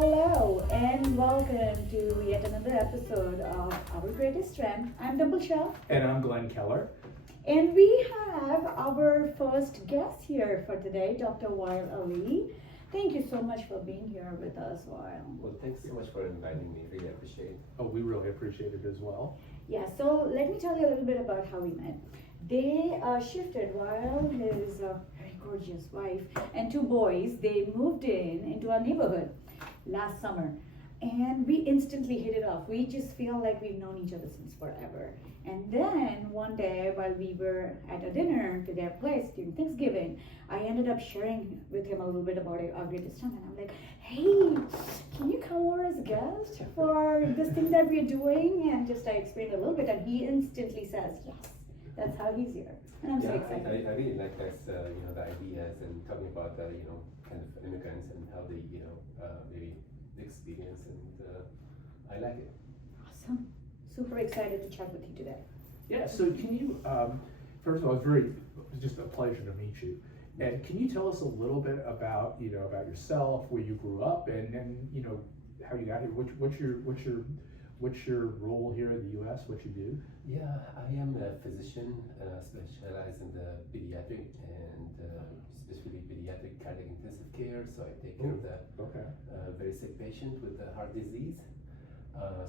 Hello and welcome to yet another episode of Our Greatest Strength. I'm Dimple And I'm Glenn Keller. and we have our first guest here for today, Dr. Wail Ali. Thank you so much for being here with us, Wail. Well, thanks so much for inviting me. Really appreciate it. Oh, we really appreciate it as well. Yeah, so let me tell you a little bit about how we met. They shifted while his very gorgeous wife and two boys, they moved into our neighborhood last summer. And we instantly hit it off. We just feel like we've known each other since forever. And then one day while we were at a dinner to their place during Thanksgiving, I ended up sharing with him a little bit about our greatest strength. And I'm like, hey, can you come over as a guest for this thing that we're doing? And just I explained a little bit and he instantly says, yes, that's how he's here. And I'm so excited. I really like this, the ideas and talking about, kind of immigrants and how they, maybe the experience and I like it. Awesome. Super excited to chat with you today. Yeah, so can you, first of all, it's just a pleasure to meet you. And can you tell us a little bit about, about yourself, where you grew up and how you got here? What's your role here in the U.S., what you do? Yeah, I am a physician, specialized in the pediatric and specifically pediatric cardiac intensive care. So I take care of the very sick patient with heart disease.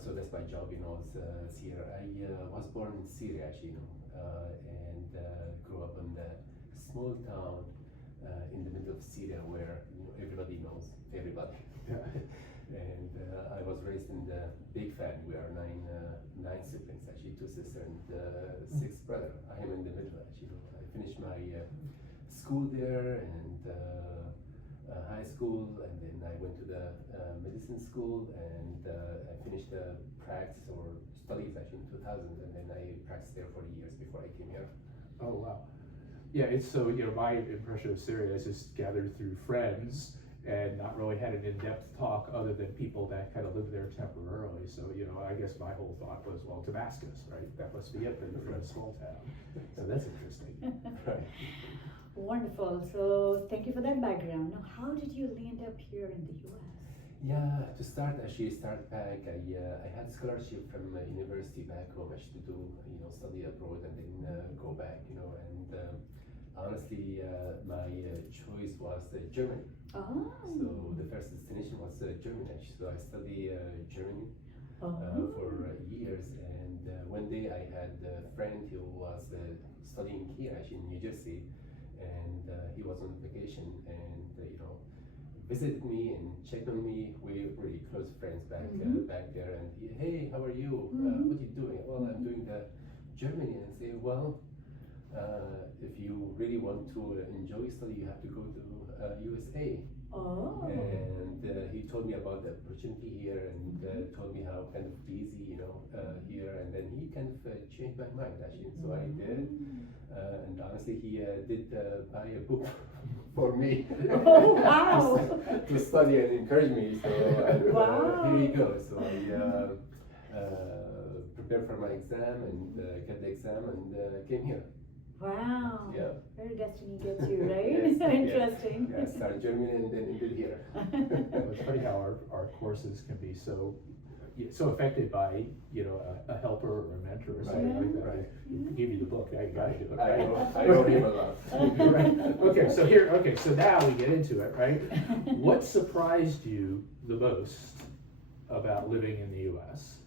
So that's my job, it's here. I was born in Syria, actually, and grew up in a small town in the middle of Syria where everybody knows everybody. Yeah. And I was raised in the big family. We are nine siblings, actually, 2 sisters and 6 brothers. I am in the middle, actually. I finished my school there and high school, and then I went to the medicine school, and I finished the practice or studies actually in 2000, and then I practiced there for years before I came here. Oh, wow. Yeah, it's so, my impression of Syria is just gathered through friends and not really had an in-depth talk other than people that kind of lived there temporarily. So, I guess my whole thought was, well, Damascus, right? That must be it, but you're from a small town. So that's interesting. Right. Wonderful. So thank you for that background. Now, how did you land up here in the U.S.? Yeah, to start back, I had scholarship from university back home actually to do, study abroad and then go back, and honestly, my choice was Germany. Oh. So the first destination was Germany actually. So I studied Germany for years, and one day I had a friend who was studying here actually in New Jersey, and he was on vacation and visited me and checked on me. We were really close friends back there, and hey, how are you? What are you doing? Well, I'm doing the Germany, and say, well, if you really want to enjoy study, you have to go to USA. Oh. And he told me about the opportunity here and told me how kind of busy, here. And then he kind of changed my mind actually. So I did. And honestly, he did buy a book for me. Oh, wow. to study and encourage me. So Wow. here you go. So I prepared for my exam and got the exam and came here. Wow. Yeah. Where destiny gets you, right? Yes, Interesting. Yeah, started Germany and then ended here. It's funny how our courses can be so affected by a helper or a mentor or something like that. Right. Give you the book, I got to do it. I know him a lot. Right. So now we get into it, right? What surprised you the most about living in the U.S.?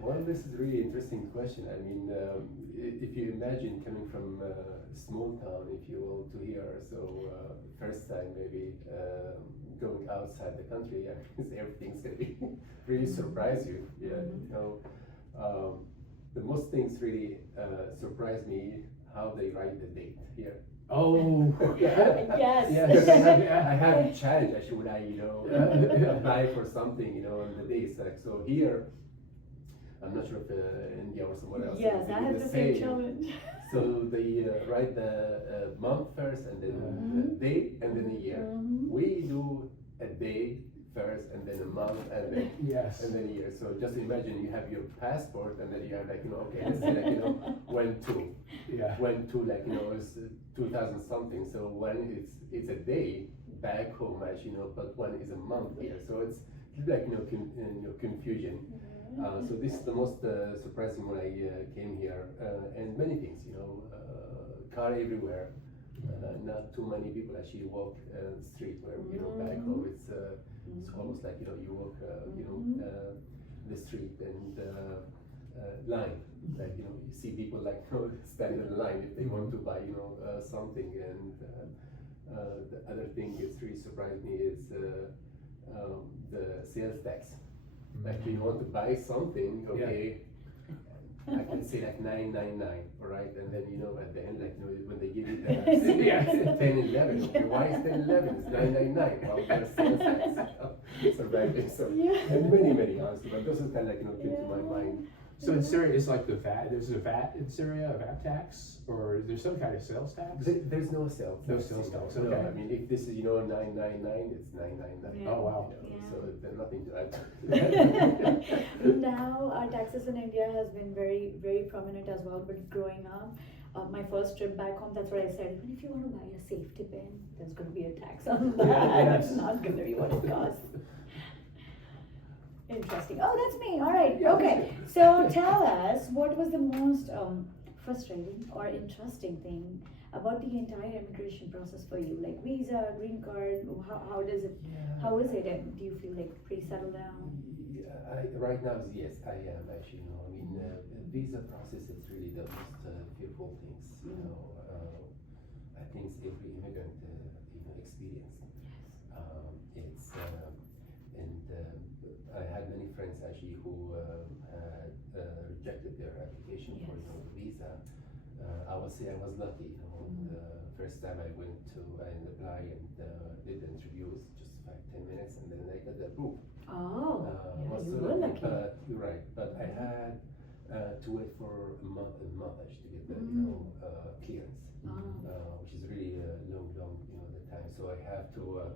Well, this is a really interesting question. I mean, if you imagine coming from a small town, if you will, to here, so first time maybe going outside the country, everything's gonna be really surprise you. Yeah, the most things really surprise me how they write the date here. Oh, Yes. Yeah, I have a challenge actually when I apply for something, on the days. Like so here. I'm not sure if India or somewhere else. Yes, I have the same challenge. So they write the month first, and then the day, and then the year. We do a day first, and then a month, and then and then a year. So just imagine you have your passport, and then you have okay, let's say when to, it's 2000 something. So when it's a day, back home, as you know, but one is a month there. So it's like confusion. So this is the most surprising when I came here, and many things, car everywhere. Not too many people actually walk the street where back home it's almost like you walk the street and line, like you see people like stand in line if they want to buy something. And the other thing that's really surprised me is the sales tax. Like you want to buy something, okay, I can say like 999, all right, and then at the end, like when they give you the 1011, okay, why is 1011? It's 999. Well, there's sales tax. So and many honestly, but those are kind of like came to my mind. So in Syria, it's like the VAT. There's a VAT in Syria, a VAT tax, or is there some kind of sales tax? There's no sales. No sales tax. No, Okay. I mean, if this is 999, it's 999. Oh wow. So there's nothing to add. Now taxes in India has been very, very prominent as well. But growing up, my first trip back home, that's what I said. Even if you want to buy a safety pin, there's going to be a tax on that. That's not going to be what it costs. Interesting. Oh, that's me. All right. Okay. So tell us, what was the most frustrating or interesting thing about the entire immigration process for you? Like visa, green card. How does it? Yeah. How is it? And do you feel like pretty settled down? Right now, yes, I am actually. I mean, visa process is really the most fearful things. I think every immigrant experience. It's and I had many friends actually who had rejected their application for the visa. I would say I was lucky. The first time I went to and applied and did the interviews, just 5-10 minutes, and then I got approved. Oh, Was you so were lucky. lucky. You're right, but I had to wait for a month actually to get the clearance, which is really long, the time. So I have to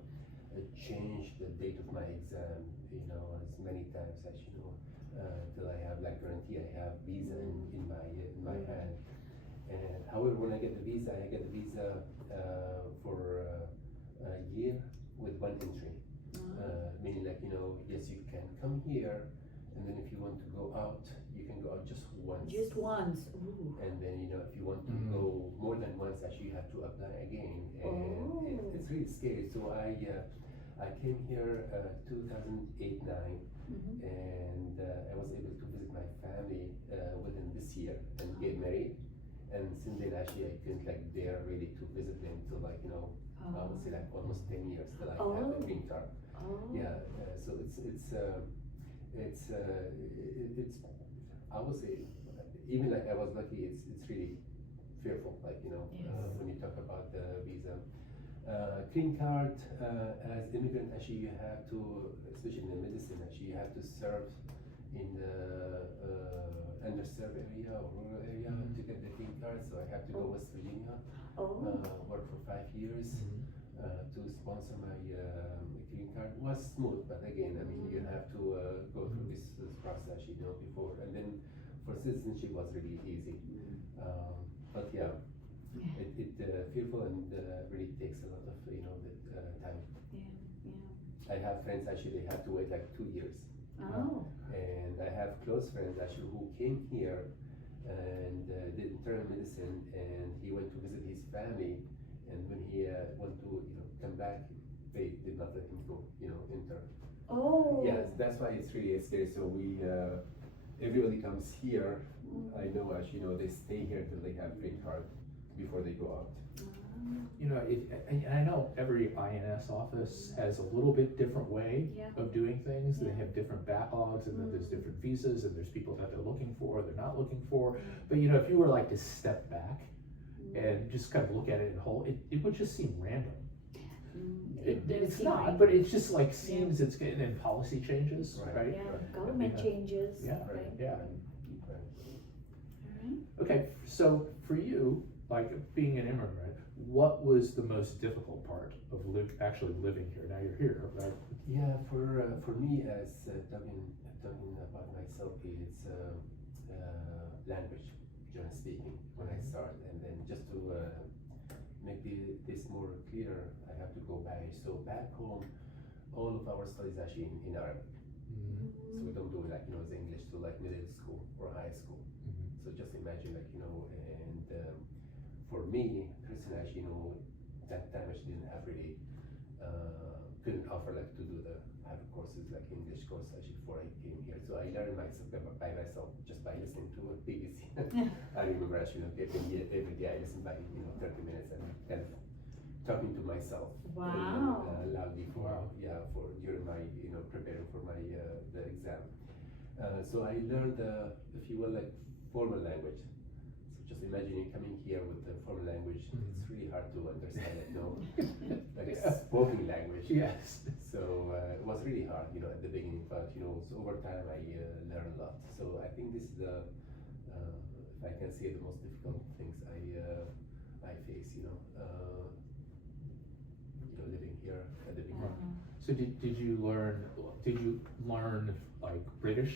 change the date of my exam, as many times as till I have like guarantee I have visa in my hand. And however, when I get the visa, for a year with one entry, meaning like yes, you can come here, and then if you want to go out, you can go out just once. Just once. Ooh. And then if you want to go more than once, actually you have to apply again, and it's really scary. So I came here 2008-9, and I was able to visit my family within this year and get married. And since then, actually, I couldn't dare really to visit them till I would say almost 10 years till I have the green card. Yeah, so it's I would say even I was lucky. It's really fearful, when you talk about the visa. Green card, as immigrant, actually you have to, especially in the medicine, actually you have to serve in the underserved area or rural area to get the green card. So I have to go West Virginia, work for 5 years to sponsor my green card. It was smooth, but again, I mean, you have to go through this process, before. And then for citizenship was really easy. But yeah. It fearful and really takes a lot of time. I have friends actually they have to wait 2 years. And I have close friends actually who came here and did internal medicine, and he went to visit his family, and when he went to come back, they did not let him go intern. Yes, that's why it's really scary. So we everybody comes here. I know actually they stay here till they have green card before they go out. And I know every INS office has a little bit different way of doing things. They have different backlogs, and then there's different visas, and there's people that they're looking for, they're not looking for. But if you were to step back and just kind of look at it in whole, it would just seem random. It's not, but it just seems it's getting in policy changes, right? Yeah, government changes. Yeah, right. yeah. Okay, so for you, being an immigrant, what was the most difficult part of actually living here? Now you're here, right? Yeah, for me, as talking about myself, it's language, generally speaking, when I start. And then just to make this more clear, I have have to go back. So back home, all of our studies actually in Arabic. So we don't do like the English to like middle school or high school. So just imagine and for me personally, actually, that time actually didn't have really couldn't offer like to do the have courses like English course actually before I came here. So I learned myself by myself just by listening to BBC. I remember actually every day I listened by 30 minutes and kind of talking to myself. Wow. Loudly for during my preparing for my the exam. So I learned if you will like formal language. So just imagine you coming here with the formal language. It's really hard to understand it. Like spoken language. Yes. So it was really hard, at the beginning. But so over time I learned a lot. So I think this is the if I can say the most difficult things I face. Living here at the beginning. So did you learn like British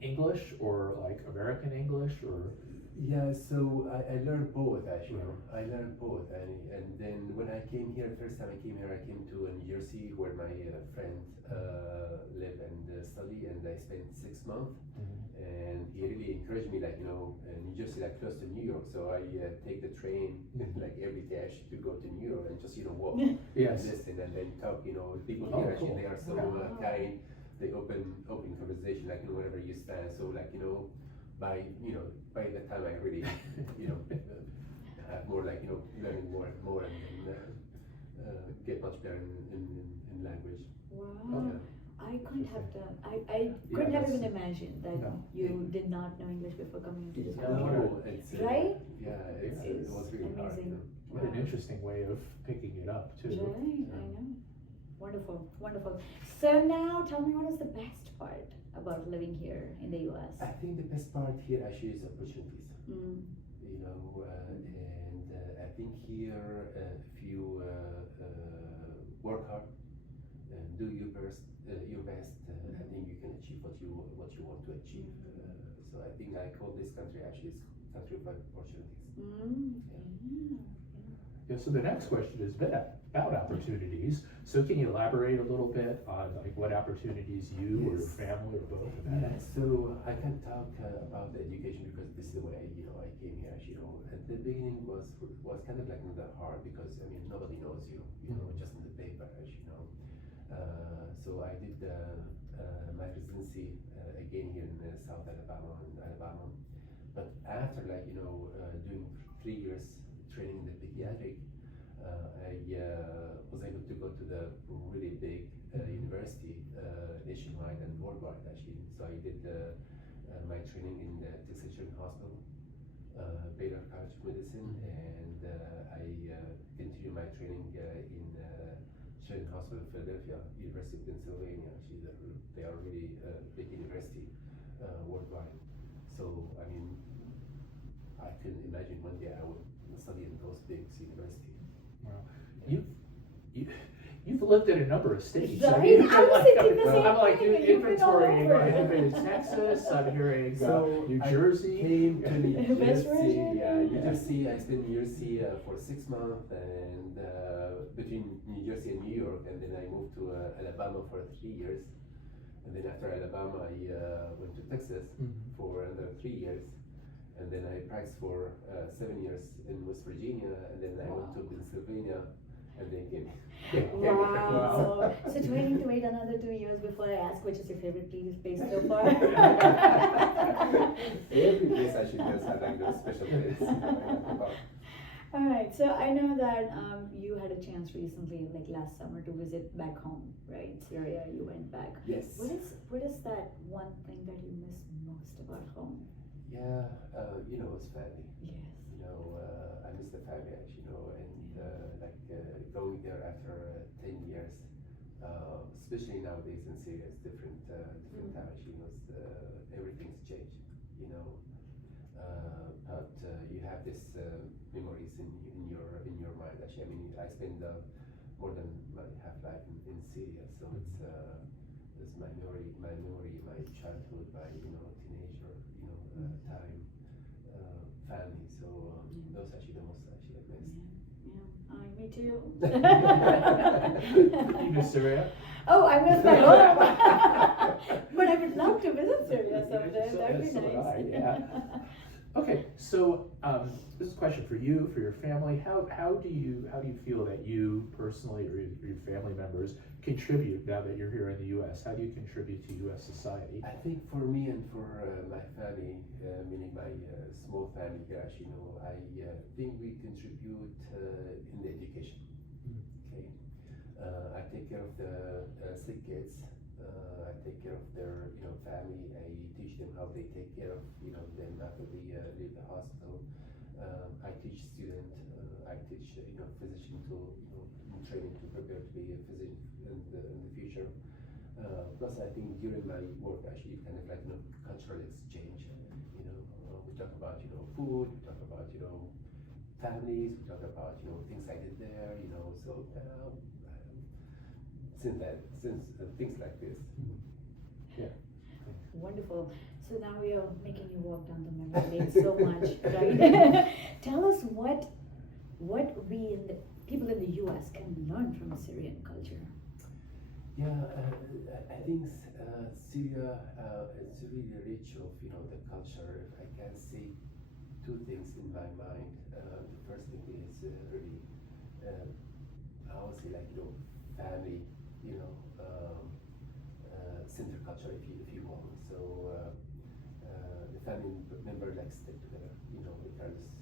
English or like American English or? Yeah, so I learned both actually. I learned both, and then when I came here, the first time I came here, I came to New Jersey where my friend lived and studied, and I spent 6 months. And he really encouraged me, New Jersey, like close to New York. So I take the train like every day actually to go to New York and just walk, Yes. and listen, and then talk. People Oh, here actually cool. they are so kind. They open conversation wherever you stand. So by the time I really have more learning more and get much better in language. Wow. Yeah. I couldn't have done. I couldn't have even imagined that No. you did not know English before coming into this No. country. No, it's Right? it was really hard. Amazing. What an interesting way of picking it up too. Right, I know. Wonderful, wonderful. So now tell me, what is the best part about living here in the US? I think the best part here actually is opportunities. Mm. And I think here if you work hard and do your best, I think you can achieve what you want to achieve. So I think I call this country actually is country of opportunities. Mm. Yeah, so the next question is about opportunities. So can you elaborate a little bit on like what opportunities you or your family or both have had? So I can talk about the education because this is the way I came here. Actually, at the beginning was kind of like hard because nobody knows you, just in the paper, as you know. So I did my residency again here in South Alabama. But after doing 3 years training in the pediatric, I was able to go to the really big university nationwide and worldwide actually. So I did my training in the Texas Children's Hospital, Baylor College of Medicine, and I continued my training in Children's Hospital of Philadelphia, University of Pennsylvania. Actually, they are really big university worldwide. So I couldn't imagine one day I would study in those big universities. Wow. You've lived in a number of states. Right? I I was thinking the same I'm like thing. You've been all inventorying. over. I've been in Texas. I'm hearing New I Jersey. came to New West Jersey. Virginia. New Jersey. I spent New Jersey for 6 months, and between New Jersey and New York, and then I moved to Alabama for 3 years, and then after Alabama, I went to Texas for another 3 years, and then I practiced for 7 years in West Virginia, and then I went to Pennsylvania, and then came. Wow. So do I need to wait another 2 years before I ask which is your favorite place so far? Every place actually does have those special place. All right. So I know that you had a chance recently, like last summer, to visit back home, right? Syria. You went back. Yes. What is that one thing that you miss most about home? Yeah, it's family. Yes. I miss the family actually, and going there after 10 years, especially nowadays in Syria, it's different time actually. Everything's changed, but you have this memories in your mind actually. I spent more than my half life in Syria, so it's my memory, my childhood, my teenager, time, family. So those actually the most actually I miss. Yeah. Me too. You miss Syria? Oh, I miss my home. But I would love to visit Syria someday. So- That'd be so would nice. I, yeah. Okay, so this is a question for you, for your family. How do you feel that you personally or your family members contribute now that you're here in the U.S.? How do you contribute to U.S. society? I think for me and for my family, meaning my small family here, actually, I think we contribute in the education. Okay, I take care of the sick kids. I take care of their family. I teach them how they take care of them after they leave the hospital. I teach student. I teach physician to in training to prepare to be a physician in the future. Plus, I think during my work, actually, kind of like cultural exchange. We talk about food. We talk about families. We talk about things I did there. So since things like this. Yeah. Wonderful. So now we are making you walk down the memory lane so much, right? Tell us what we people in the U.S. can learn from Syrian culture. Yeah, I think Syria is really rich of the culture. If I can say two things in my mind, the first thing is really I would say family, center culture if you want. So the family member stick together, regardless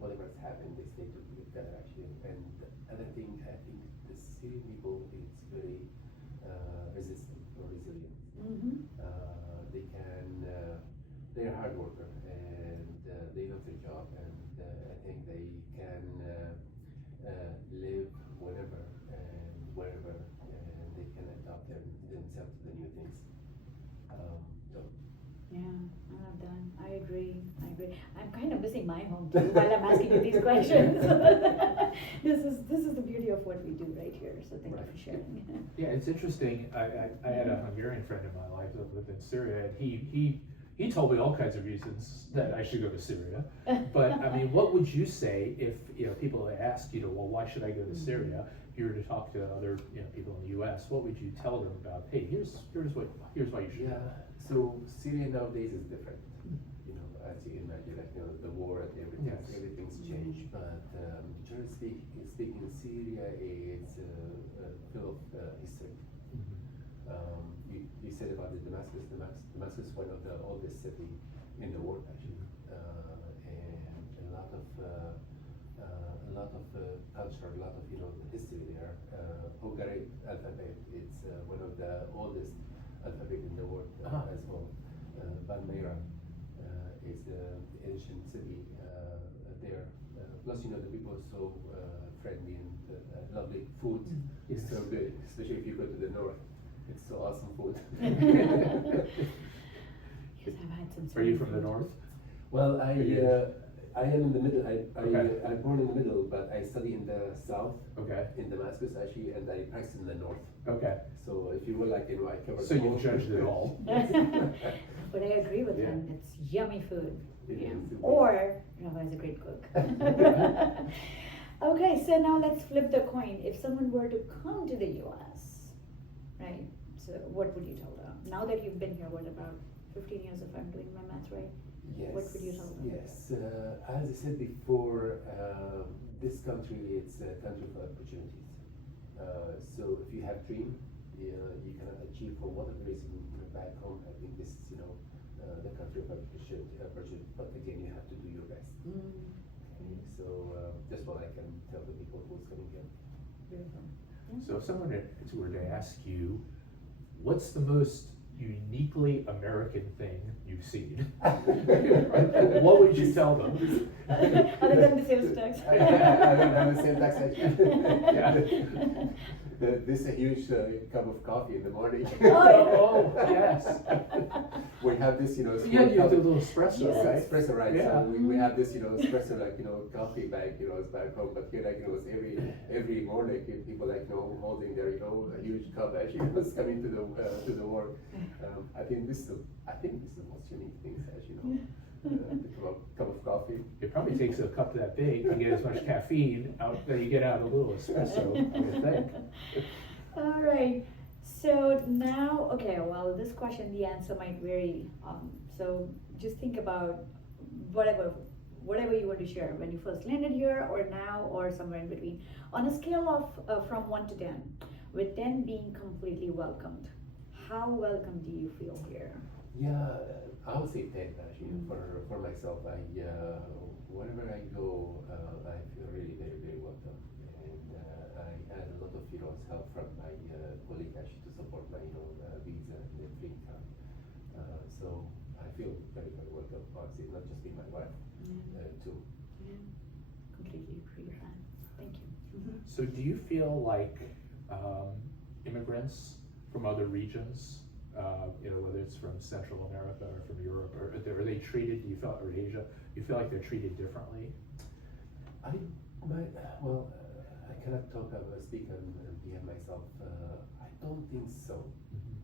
whatever's happened, they stay together actually. And the other thing, I think the Syrian people is very resistant or resilient. Mm-hmm. They're hard worker and they love their job, and I think they can live whenever and wherever, and they can adapt themselves to the new things. Yeah, I love that. I agree. I'm kind of missing my home too while I'm asking you these questions. This is the beauty of what we do right here. So thank you for sharing. Yeah, it's interesting. I had a Hungarian friend in my life that lived in Syria, and he told me all kinds of reasons that I should go to Syria. But I mean, what would you say if people asked well, why should I go to Syria? If you were to talk to other people in the U.S., what would you tell them about? Hey, here's why you should. Yeah. So Syria nowadays is different. As you can imagine, the war and everything. Yes. Everything's changed. But generally speaking, Syria is full of history. You said about the Damascus. Damascus is one of the oldest city in the world, actually, and a lot of culture, a lot of history there. Hungarian alphabet, it's one of the oldest alphabet in the world as well. Palmyra is the ancient city there. Plus, the people are so friendly and lovely. Food is so good, especially if you go to the north. It's so awesome food. Yes, I've had some. Are you from the north? Well, I am in the middle. Okay. I'm born in the middle, but I study in the south. Okay. In Damascus, actually, and I practice in the north. Okay. So if you would I cover. So you've judged it all. But I agree with Yeah. them. It's yummy food. It Yeah. is. Or Rabbi is a great cook. Okay, so now let's flip the coin. If someone were to come to the U.S., right? So what would you tell them? Now that you've been here, what about 15 years, if I'm doing my math right? Yes. What would you tell them? Yes. As I said before, this country it's a country of opportunities. So if you have dream, you cannot achieve for whatever reason back home. I think this is the country of opportunity. But again, you have to do your best. Okay. So that's what I can tell the people who's coming here. Beautiful. So if someone were to ask you, what's the most uniquely American thing you've seen? What would you tell them? Other than the sales tax. I don't have the same tax actually. Yeah. This is a huge cup of coffee in the morning. Oh, yes. We have this, Yeah, you have the little espresso, Yes. right? Espresso, right? Yeah. So we have this, espresso coffee bag, it's back home. But here, it's every morning, people holding their, a huge cup actually was coming to the work. I think this is the most unique thing, actually, the cup of coffee. It probably only takes a cup that big to get as much caffeine out that you get out of a little espresso, I would think. All right. So now, okay, well, this question, the answer might vary. So just think about whatever you want to share when you first landed here, or now, or somewhere in between. On a scale of from 1 to 10, with 10 being completely welcomed, how welcome do you feel here? Yeah, I would say 10 actually. For myself, wherever I go, I feel really very, very welcome. And I had a lot of help from my colleague actually to support my visa and the green card. So I feel very, very welcome. Honestly, not just me, my wife too. Yeah, completely agree with that. Thank you. So do you feel like immigrants from other regions, whether it's from Central America or from Europe, or are they treated, or Asia, you feel like they're treated differently? I cannot speak on behalf myself. I don't think so.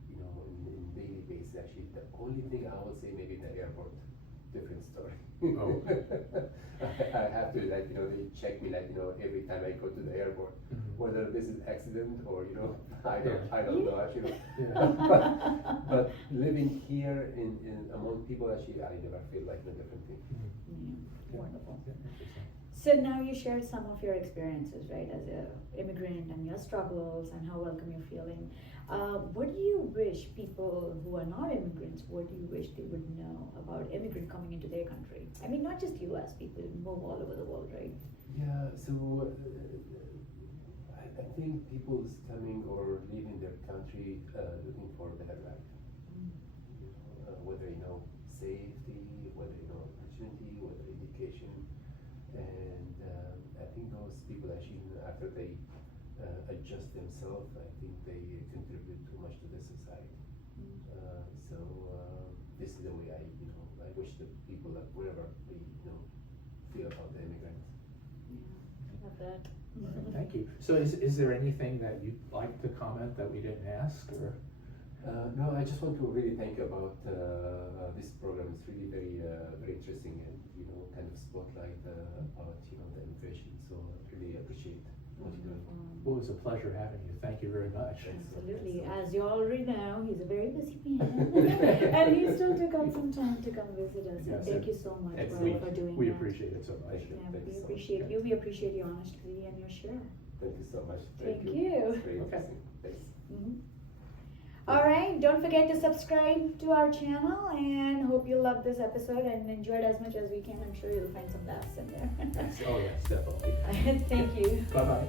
In daily basis, actually, the only thing I would say maybe the airport, different story. Oh. I have to they check me every time I go to the airport, whether this is accident or I don't know actually. Yeah. But living here in among people actually, I never feel like a different thing. Wonderful. Yeah, interesting. So now you shared some of your experiences, right, as an immigrant, and your struggles and how welcome you're feeling. What do you wish people who are not immigrants, what do you wish they would know about immigrant coming into their country? I mean, not just US, people move all over the world, right? Yeah, so I think people is coming or leaving their country looking for better life. Whether safety, whether opportunity, whether education. And I think those people actually, after they adjust themselves, I think they contribute too much to the society. So this is the way I wish the people that wherever they feel about the immigrants. Yeah, love that. All right, thank you. So is there anything that you'd like to comment that we didn't ask, or? No, I just want to really thank you about this program. It's really very, very interesting, and kind of spotlight about the immigration. So I really appreciate what you're doing. Well, it was a pleasure having you. Thank you very much. Absolutely. As you already know, he's a very busy man, and he still took out some time to come visit us. Yes, Thank you so much for doing we that. appreciate it so much. Thank you. Yeah, Thank we you so appreciate much. you. We appreciate your honesty and your share. Thank you so much. Thank you. It's very interesting. Thanks. All right, don't forget to subscribe to our channel, and hope you love this episode and enjoy it as much as we can. I'm sure you'll find some laughs in there. Oh yes, definitely. Thank you. Bye bye.